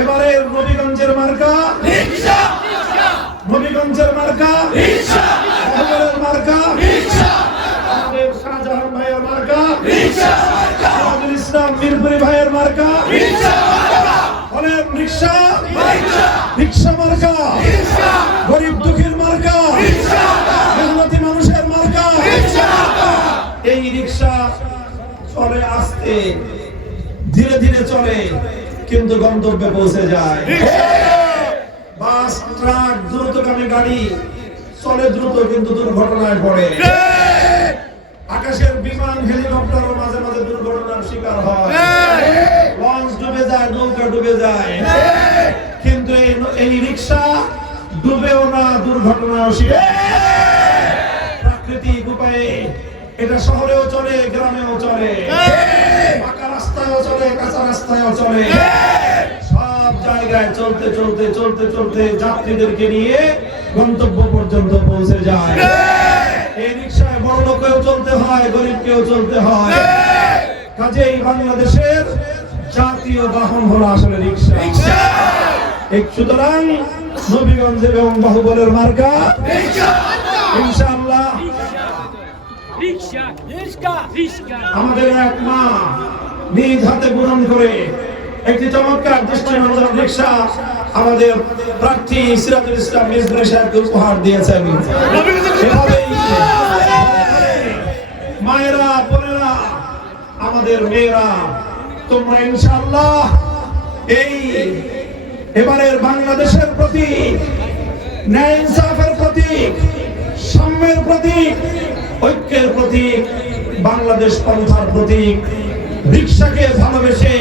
এবারে নবীগঞ্জের মার্কা রিকশা, নবীগঞ্জের মার্কা রিকশা, শহরের মার্কা রিকশা, আমাদের শাহজাহান ভাইয়ের মার্কা রিকশা, সিরাজুল ইসলাম মিরপুরি ভাইয়ের মার্কা রিকশা, বলেন রিকশা, রিকশা মার্কা, গরিব দুঃখীর মার্কা, মেহনতি মানুষের মার্কা। এই রিকশা চলে আস্তে, ধীরে ধীরে চলে, কিন্তু গন্তব্যে পৌঁছে যায়। বাস, ট্রাক, দ্রুতগামী গাড়ি চলে দ্রুত, কিন্তু দুর্ঘটনায় পড়ে। আকাশের বিমান, হেলিকপ্টারও মাঝে মাঝে দুর্ঘটনার শিকার হয়। লঞ্চ ডুবে যায়, নৌকা ডুবে যায়, কিন্তু এই রিকশা ডুবেও না, দুর্ঘটনাও শিকার। প্রাকৃতিক উপায়ে এটা শহরেও চলে, গ্রামেও চলে, পাকা রাস্তায়ও চলে, কাঁচা রাস্তায়ও চলে। সব জায়গায় চলতে চলতে চলতে চলতে যাত্রীদেরকে নিয়ে গন্তব্য পর্যন্ত পৌঁছে যায়। এই রিকশায় বড় লোকেও চলতে হয়, গরিবকেও চলতে হয়। কাজেই বাংলাদেশের জাতীয় বাহন হলো আসলে রিকশা। সুতরাং নবীগঞ্জ এবং বাহুবলের মার্কা ইনশাআল্লাহ। আমাদের এক মা নিজ হাতে বুনন করে একটি চমৎকার দৃষ্টিনন্দন রিকশা আমাদের প্রার্থী সিরাজুল ইসলাম মিরপুরি সাহেবকে উপহার দিয়েছেন। মায়েরা, বোনেরা, আমাদের মেয়েরা, তোমরা ইনশাআল্লাহ এই এবারের বাংলাদেশের প্রতীক, ন্যায় ইনসাফের প্রতীক, সাম্যের প্রতীক, ঐক্যের প্রতীক, বাংলাদেশ পন্থার প্রতীক রিকশাকে ভালোবেসে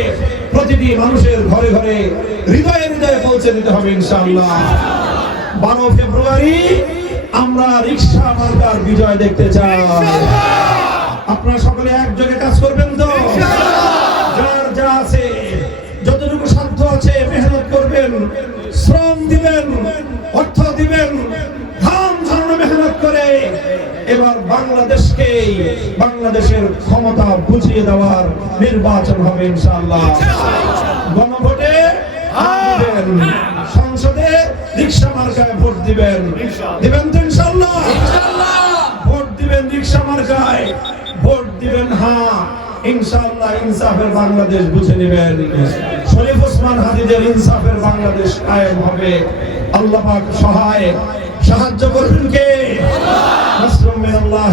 প্রতিটি মানুষের ঘরে ঘরে, হৃদয়ে হৃদয়ে পৌঁছে দিতে হবে ইনশাআল্লাহ। 12 ফেব্রুয়ারি আমরা রিকশা মার্কার বিজয় দেখতে চাই। আপনারা সকলে একযোগে কাজ করবেন তো? যার যা আছে, যতটুকু সাধ্য আছে মেহনত করবেন, শ্রম দিবেন, অর্থ দিবেন, ঘাম ঝরানো মেহনত করে এবার বাংলাদেশকে, বাংলাদেশের ক্ষমতা বুঝিয়ে দেওয়ার নির্বাচন হবে ইনশাআল্লাহ। গণভোটে সংসদে রিকশা মার্কায় ভোট দিবেন, দিবেন তো ইনশাআল্লাহ? ভোট দিবেন রিকশা মার্কায়, ভোট দিবেন হ্যাঁ ইনশাআল্লাহ। ইনসাফের বাংলাদেশ বুঝে নেবেন। শরীফ ওসমান হাদিদের ইনসাফের বাংলাদেশ কায়েম হবে। আল্লাহ পাক সহায়, সাহায্য করবেন কে? আল্লাহ।